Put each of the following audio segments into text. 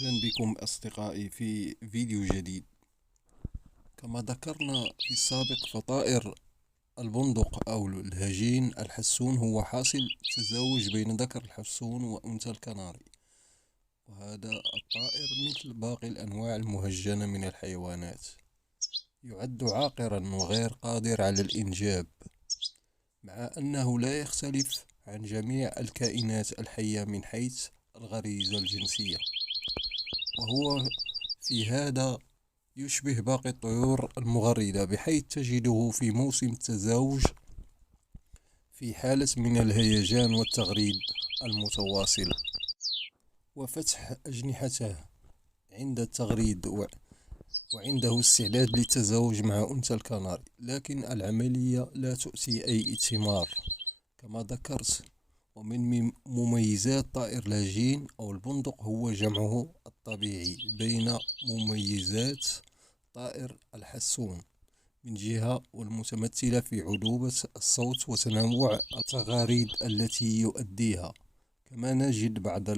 أهلا بكم أصدقائي في فيديو جديد. كما ذكرنا في السابق فطائر البندق أو الهجين الحسون هو حاصل تزاوج بين ذكر الحسون وأنثى الكناري، وهذا الطائر مثل باقي الأنواع المهجنة من الحيوانات يعد عاقرا وغير قادر على الإنجاب، مع أنه لا يختلف عن جميع الكائنات الحية من حيث الغريزة الجنسية، وهو في هذا يشبه باقي الطيور المغردة، بحيث تجده في موسم التزاوج في حالة من الهيجان والتغريد المتواصلة وفتح أجنحته عند التغريد، وعنده استعداد للتزاوج مع أنثى الكناري، لكن العملية لا تؤتي أي ثمار كما ذكرت. ومن مميزات طائر الهجين أو البندق هو جمعه الطبيعي بين مميزات طائر الحسون من جهة، والمتمثلة في عذوبة الصوت وتنوع التغاريد التي يؤديها. كما نجد بعض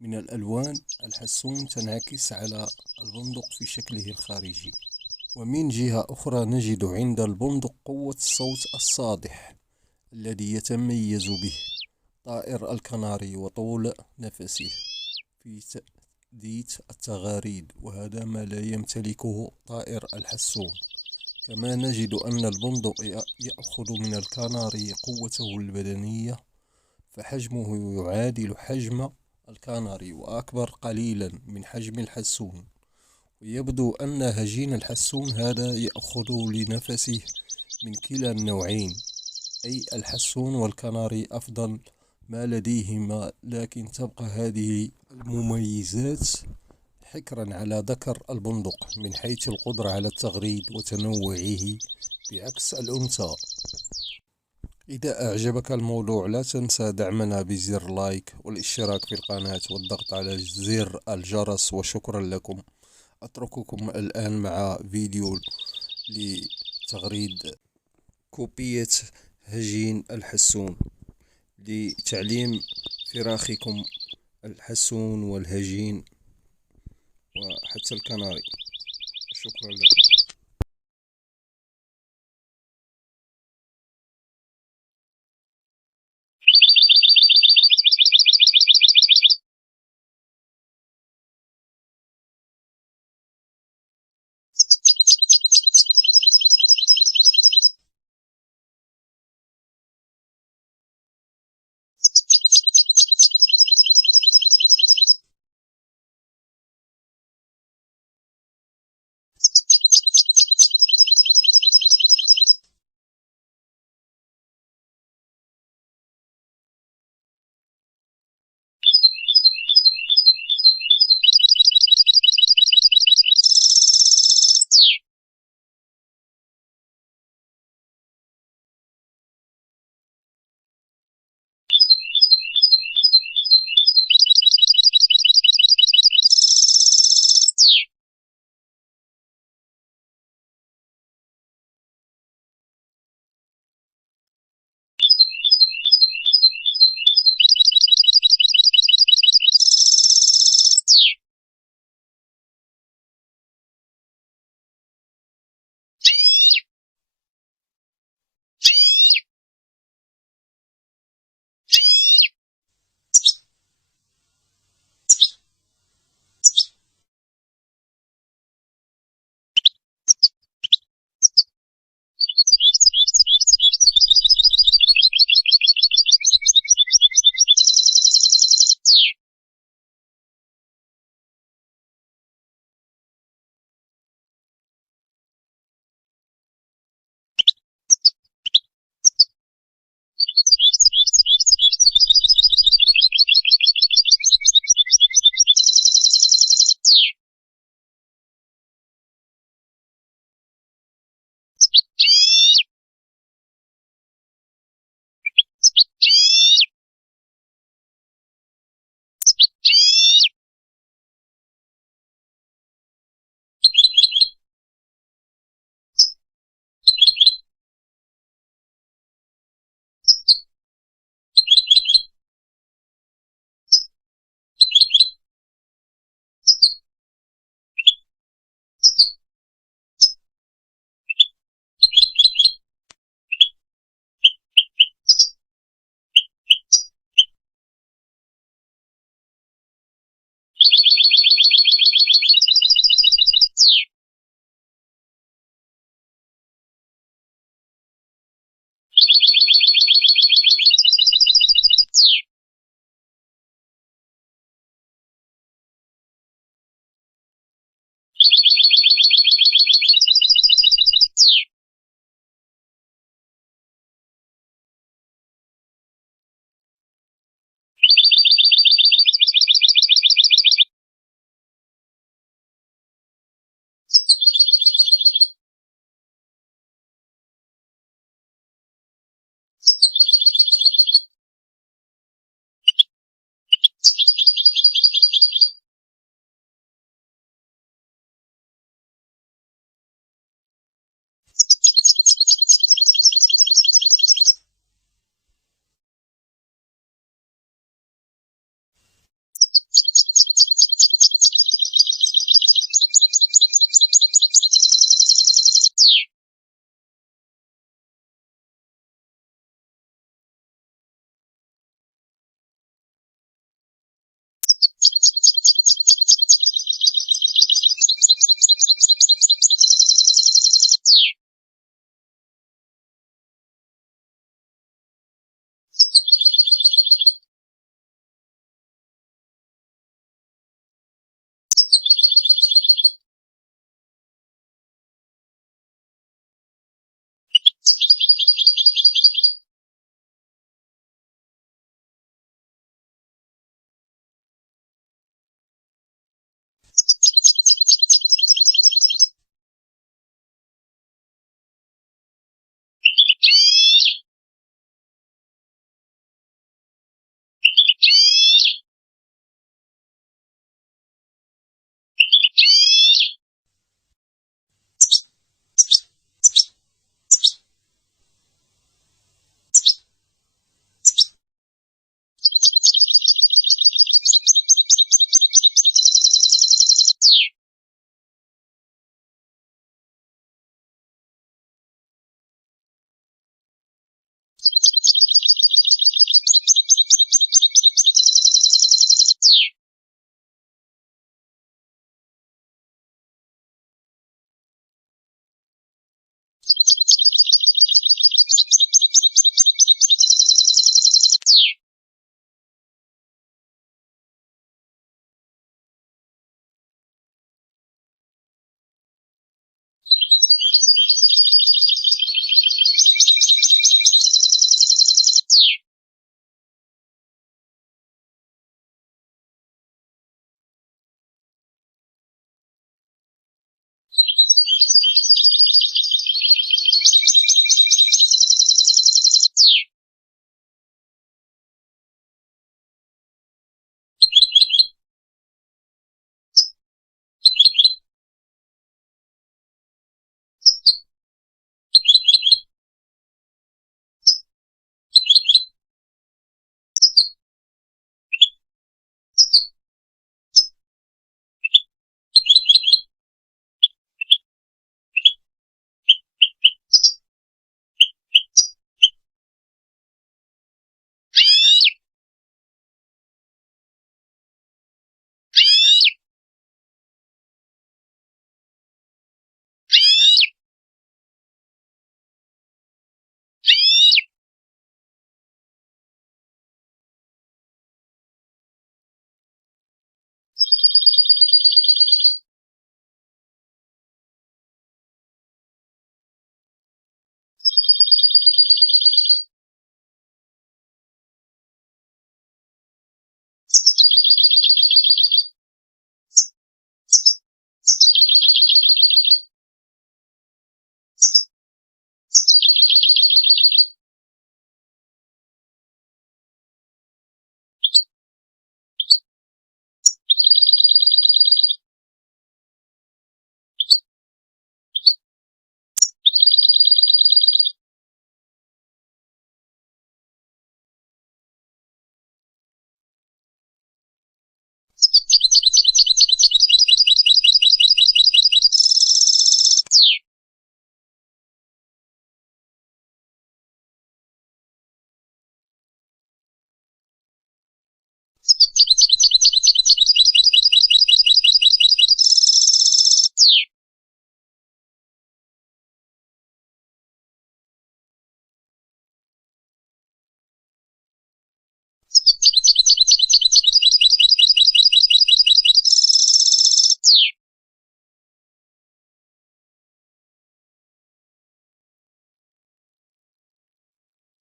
من الألوان الحسون تنعكس على البندق في شكله الخارجي، ومن جهة أخرى نجد عند البندق قوة الصوت الصادح الذي يتميز به طائر الكناري، وطول نفسه في تأدية التغاريد، وهذا ما لا يمتلكه طائر الحسون. كما نجد أن البندق يأخذ من الكناري قوته البدنية، فحجمه يعادل حجم الكناري وأكبر قليلا من حجم الحسون. ويبدو أن هجين الحسون هذا يأخذ لنفسه من كلا النوعين، أي الحسون والكناري أفضل ما لديهما، لكن تبقى هذه المميزات حكرا على ذكر البندق من حيث القدرة على التغريد وتنوعه بعكس الأنثى. إذا أعجبك الموضوع لا تنسى دعمنا بزر لايك والاشتراك في القناة والضغط على زر الجرس، وشكرا لكم. أترككم الآن مع فيديو لتغريد كوبية هجين الحسون لتعليم فراخكم الحسون والهجين وحتى الكناري. شكرا لكم.